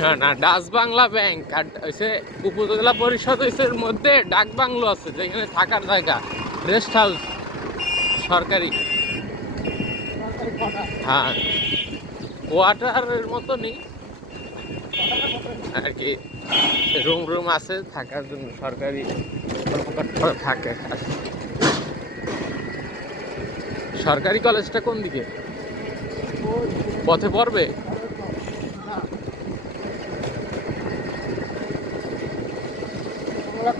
না, না Dutch Bangla bank আর হচ্ছে উপজেলা পরিষদ হচ্ছে মধ্যে ডাক বাংলো আছে যেখানে থাকার জায়গা রেস্ট হাউস সরকারি। হ্যাঁ কোয়ার্টারের মতো নেই আর কি রুম রুম আছে থাকার জন্য সরকারি কর্মকর্তারা থাকে। সরকারি কলেজটা কোন দিকে? পথে পড়বে?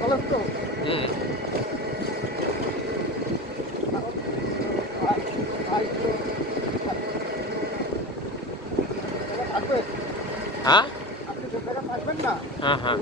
কলেজ তো হুম থাকবে হ্যাঁ আপনি যে জায়গায় থাকবেন না হ্যাঁ হ্যাঁ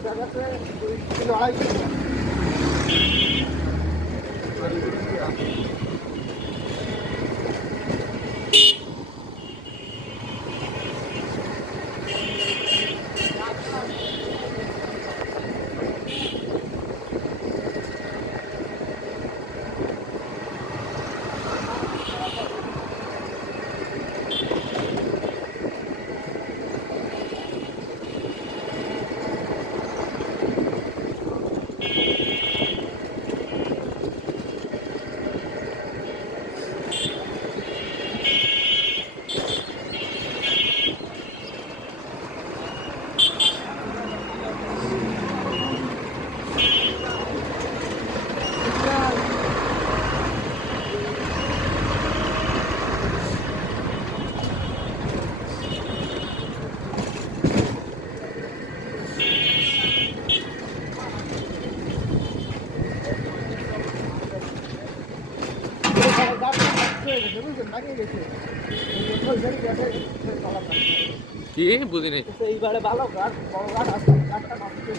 কি? বুঝি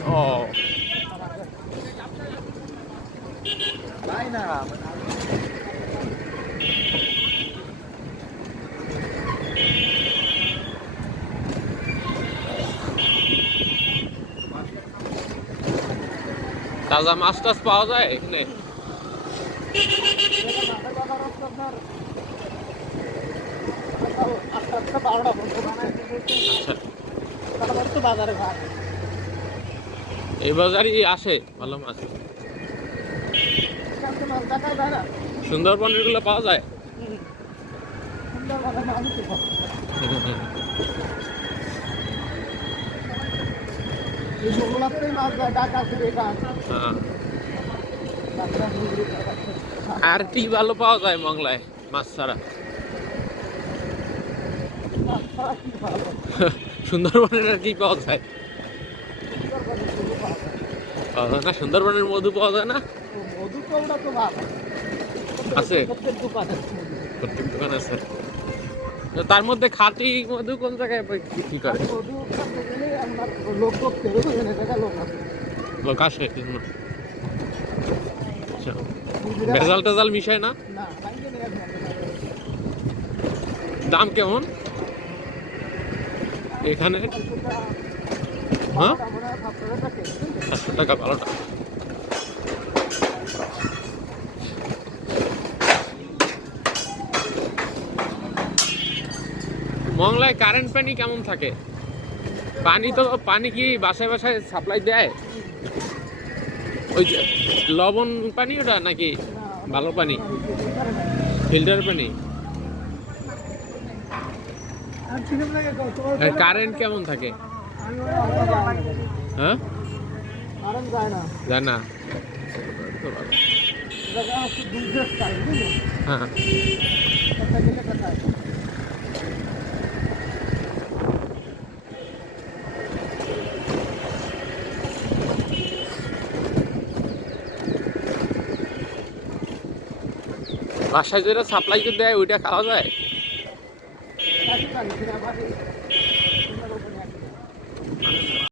ও। তাজা মাছ টাছ পাওয়া যায় এখানে? বারোটা আচ্ছা। বাজারে ঘাট এই বাজারই আসে ভালো মাছ। সুন্দরবনেরগুলো পাওয়া যায়? হ্যাঁ। আর কি ভালো পাওয়া যায় মংলায় মাছ ছাড়া? সুন্দরবনের আর কি পাওয়া যায় না সুন্দরবনের মধু পাওয়া যায় না আছে? প্রত্যেক আছে তার মধ্যে খাঁটি মধু কোন জায়গায় করে লোক আসে। আচ্ছা। ভেজাল টেজাল মিশায় না। দাম কেমন এখানে? হ্যাঁ? সাতশো টাকা ভালোটা। মংলায় কারেন্ট পানি কেমন থাকে? পানি তো, পানি কি বাসায় বাসায় সাপ্লাই দেয়? ওই যে লবণ পানি ওটা নাকি ভালো পানি? ফিল্টার পানি? কারেন্ট কেমন থাকে। হ্যাঁ? হ্যাঁ। বাসায় যেটা সাপ্লাই দেয় ওইটা খাওয়া যায়? Ah, não tem nada a ver.